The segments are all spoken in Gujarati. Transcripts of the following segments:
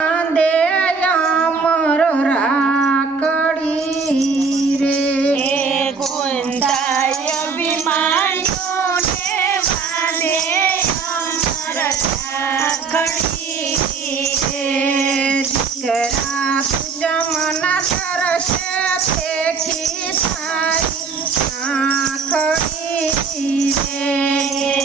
દે અમર રાખડી રે કુંતાય અભિમાન્યોને બાંધે અમર રાખડી રે દીકરા તુજા મના કરશે દેખી તારી આંખડી રે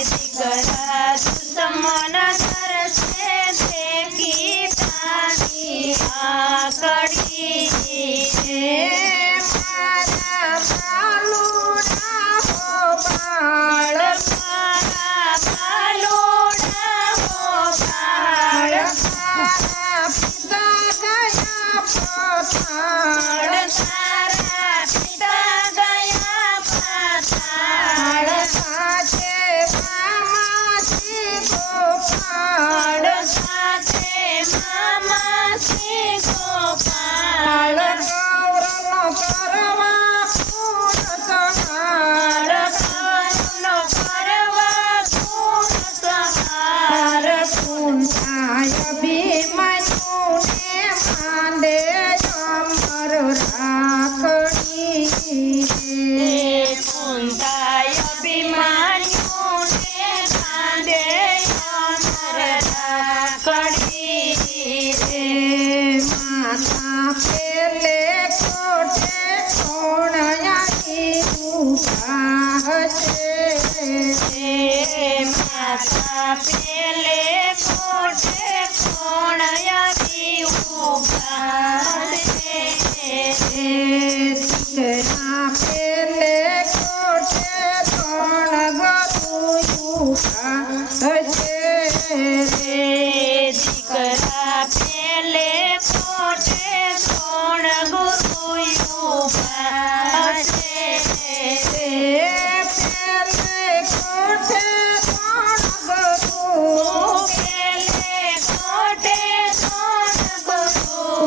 દીકરા સમાન કરશે દેખી તારી આંખડી રે મારા બાલુડા હો બાળ મારા બાલોડા હો બાળ તારા પિતા ગયા પથાળ તારા પિતા ગયા પાતાળ સાથે મામાજી ગોપાળ સાથે મામા શ્રી ગોપાળ ગૌરવનો કરવા પૂર્ણ સહાર નો કરવા પૂર્ણ સહાર કુંતાય ભીમનુને માંડે અમર રાખડી રે કુંતાય અભિમાન્યુને બાંધે અમર રાખડી રે માતા પેલે કોટે કોણ આવી ઊભા હશે રે માતા પેલે કોઠે કોણ આવી ઊભા છે દીકરા પેલે કોટે કોણ ગયું ઊભા હશે રે દીકરા પેલે કોઠે કોણ ગુરુ ઊભા છે પેલે કોઠે કોણ ગયું પેલે કોઠે કોણ ગુરુ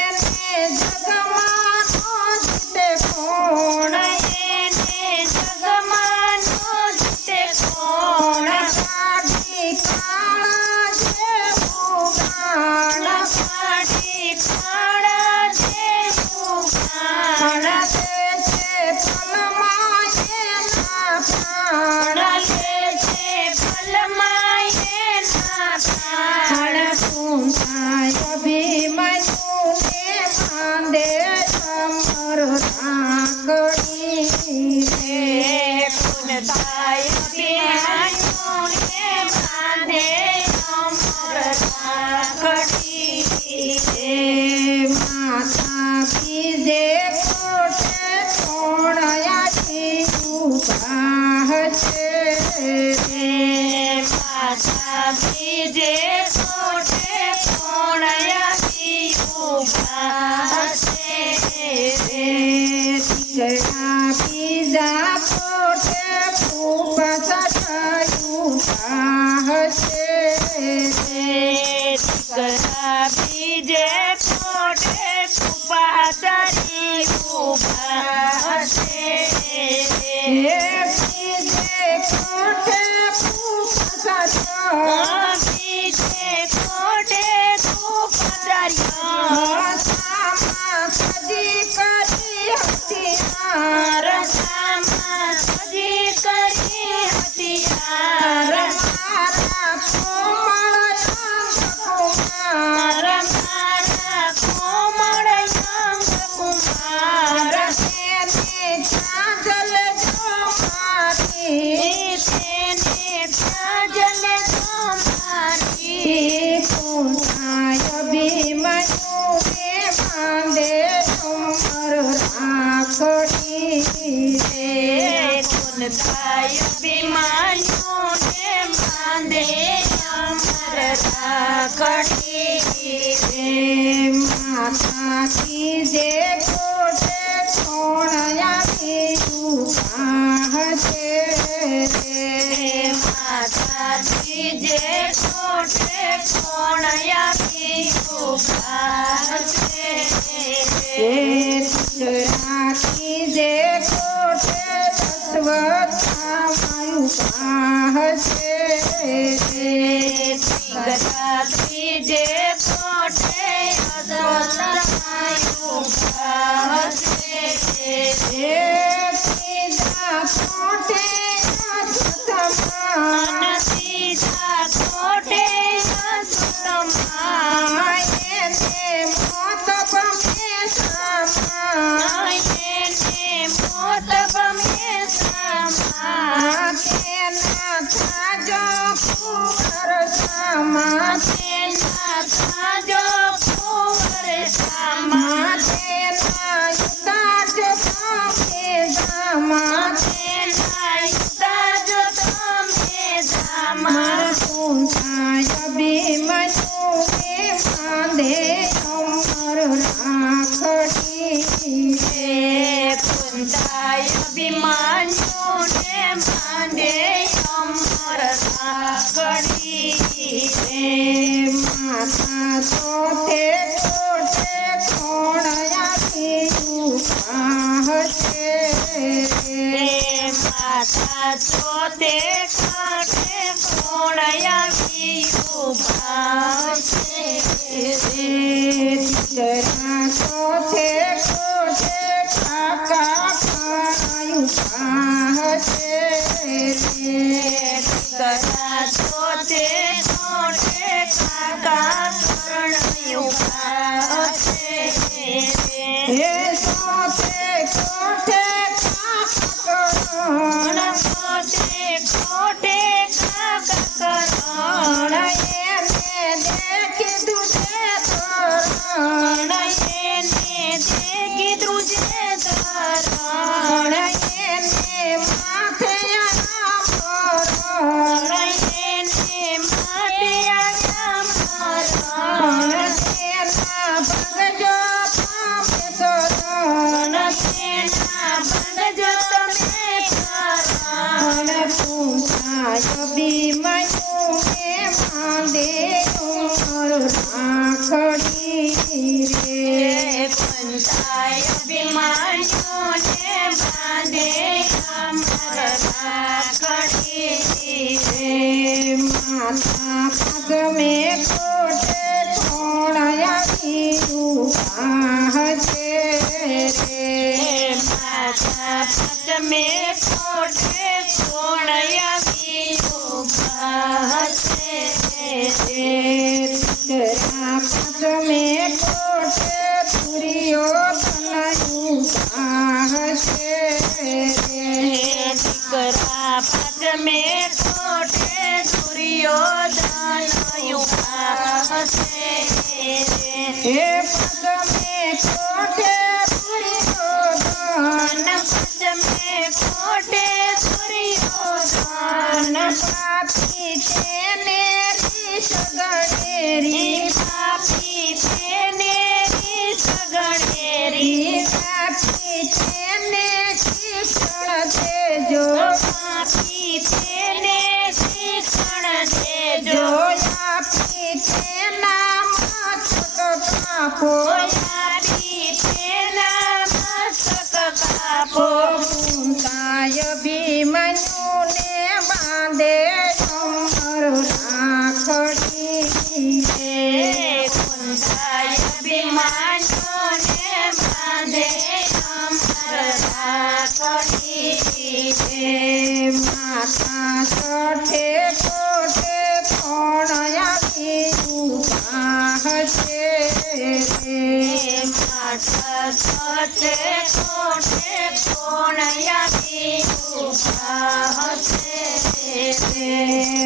એને જગમાનો જીતે કોણ એને જગમાનો જીતે કોણ કાઢી કાળા જેવું ગાણ કાઢી કાળા જેવું પ્રાણ ગાણ દે છે ફલમાં એના પ્રાણ લે છે ફલમાં એના પ્રાણ કુંતાય ભીમનુને માંડે અમર રાખડી રે કુંતાય અભિમાન્યુને બાંધે અમર રાખડી રે માતા બીજે કોટે કોણ આવી ઊભા હશે રે માતા બીજે કોઠે કોણ આવી ઊભા છે રે દીકરા બીજા કોટે ખૂબ સજાયું હશે દીકરા બીજે કોઠે કૃપા તારી ઊભા છે બીજે કોટે ખૂબ સજાયું બીજે કોઠે કૃપા તારી સામા સજી કરી હતિયાર રસામાં સજી કરી હતિયાર મારા કોમળ કુમાર મારા કોમળ અંગ કુમાર તેને કાજલ જો મારી તેને કાજલ તમારી કુંતાય ભીમનુને માંડે અમર રાખડી રે કુંતાય અભિમાન્યુને બાંધે અમર રાખડી રે માતાજી જે કોટે કોણ આવી ઊભા હશે રે માતાજી જે કોઠે કોણ આવી ઊભા છે દીકરાથી જે કોટે તત્વ હશે ગરાથી જે હસે હે ત્રીજા કોઠે અસતમાં સીધા કોઠે અસતમાં એને મોત પમે સામા એને મોત પમે સામા તેના થાજો કુંવર સામા તેના થાજો કુંવર સામા તેના યુતાજ પમે સામા તેના યુતાજ તમે સામા કુંતાય અભિમન્યુ ને બાંધે અમર રાખડી હે કુંતાય અભિમાન્યુ ને બાંધે અમર રાખડી હે માતા સોથે કોઠે કોણ આવ્યું હશે હે માતા ચોથે કાંઠે કોણ આવી ઊભા છે દીકરા સોથે કોઠે કાકા ખાયું હશે દીકરા ચોથે કોઠે કાકા કરણયું છે હે સોથે કોઠે કાકા કરણ ચોથે કોઠે કાકા કરણ એને દેખી દુજે તરણ એને કીધું જે ધરણ એને માથે આમરણ એને માટે આવ્યા મારા તેના ભગજો પામે શરણ તેના બંધ તમે કરણ પૂજાય અભિમન્યુ ને બાંધે ઉમર રાખડી રે પંચાય અભિમાન્યુને બાંધે અમર રાખડી હે માતા પગમે કોઠે કોણ આવ્યું હશે રે માતા પદમે કોઠે કોણ આવી ઊભા હશે દીકરા પગમે કોઠે દુર્યોધન હશે દીકરા પદમે કોઠે દુર્યોધન યુગા હશે હે પગમે કોઠે દુર્યોધન પદમે કોઠે દુર્યોધન પાપી તેને રીસ ગણેરી પાપી તેને સગણેરી પાપી તેને શિક્ષણ દેજો પાપી તેને શિક્ષણ દેજો જોયા તેના મસ્તક કાપો આપી તેના મસ્તક કાપો કુંતાય ભીમન્યુ ને બાંધે અમર રાખડી હે કુંતાય અભિમાન્યુને બાંધે અમર રાખડી હે માતા સઠે કોઠે કોણ આવ્યું હશે માતા સાથે કોઠે કોણ આવી ઊભા હશે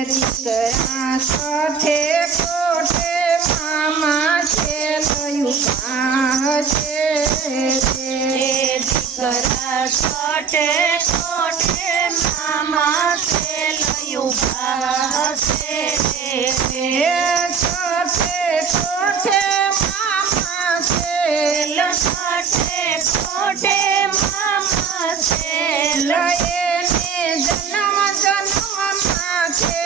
દીકરા સઠે કોઠે મામા છે લયું હશે દીકરા છોટે કોઠે મામા છે લયું હશે સઠે કોઠે મામા છે છોટે કોઠે મામા છે લયને જન્મ જન્મમાં છે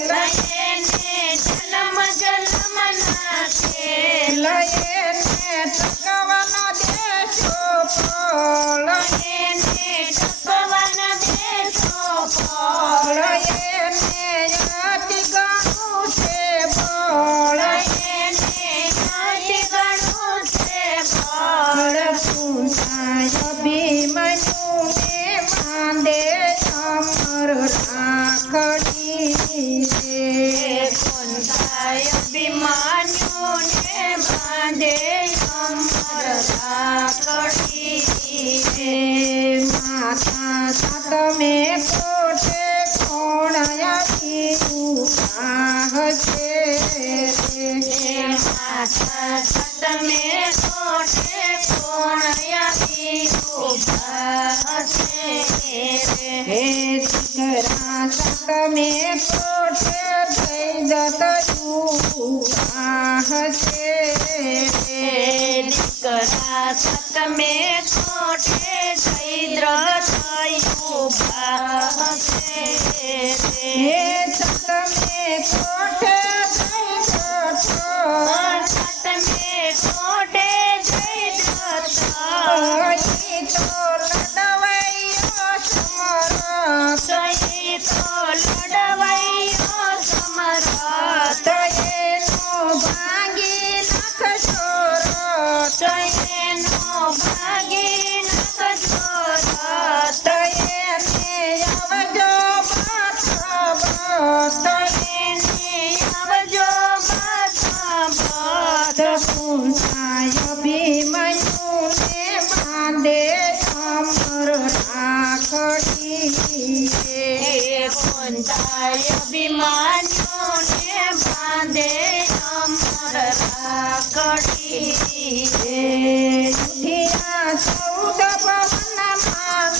લયને જન્મ જન્મના છે લયને ટકવાનો દેશો ફળ લયને ટકવાના દેશો અભિમાન્યુને બાંધે અમર રાખડી રે. માતા સાતમે કોઠે કોણ આવી ઊભા હશે રે. માતા સાતમે કોઠે કોણ આવી ઊભા હશે રે. હે દીકરા સાતમે કોઠે થઈ જતો ઊભા હશે હે રે. દીકરા સાતમે કોઠે દૈદ્ર થઈ ઊભા હશે હે રે. સાતમે કોઠે થઈ જતો સાતમે કોઠે દૈદ્ર ઈ તો લડવૈયો સમરથ થઈ તો લડવૈયો સમરથ એનો ભાંગી નાખજો રથ. એનો ભાગી નાખજો રથ. એને આવજો બાથબથ. એને આવજો બાથબથ. કુંતાય અભિમન્યુને બાંધે અમર રાખડી રે. હે કુંતાય અભિમાન્યુને બાંધે અમર રાખડી રે. ઉઠ્યા 14 ભવનમાંના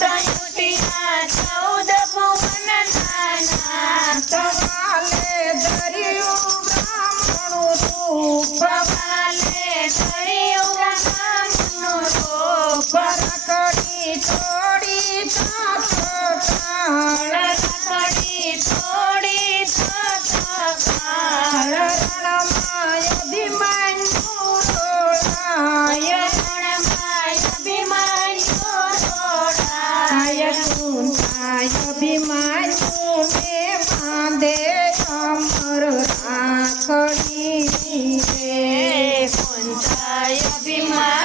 તયુટિયા 14 ભુવન નાના. સવાલે ધર્યું બ્રાહ્મણું રૂપ. ભવાલે ધર્યું બ્રહ્મનું રૂપ. રાખડી તોડી તાત કાળ. રાખડી તોડી થત કાળ. રણમાં અભિમન્યુ રોળાય. રણમાં અભિમાન્યુ રોડાય. કુંતાય અભિમન્યુને બાંધે અમર રાખડી રે. હે કુંતાય અભિમાન્યુને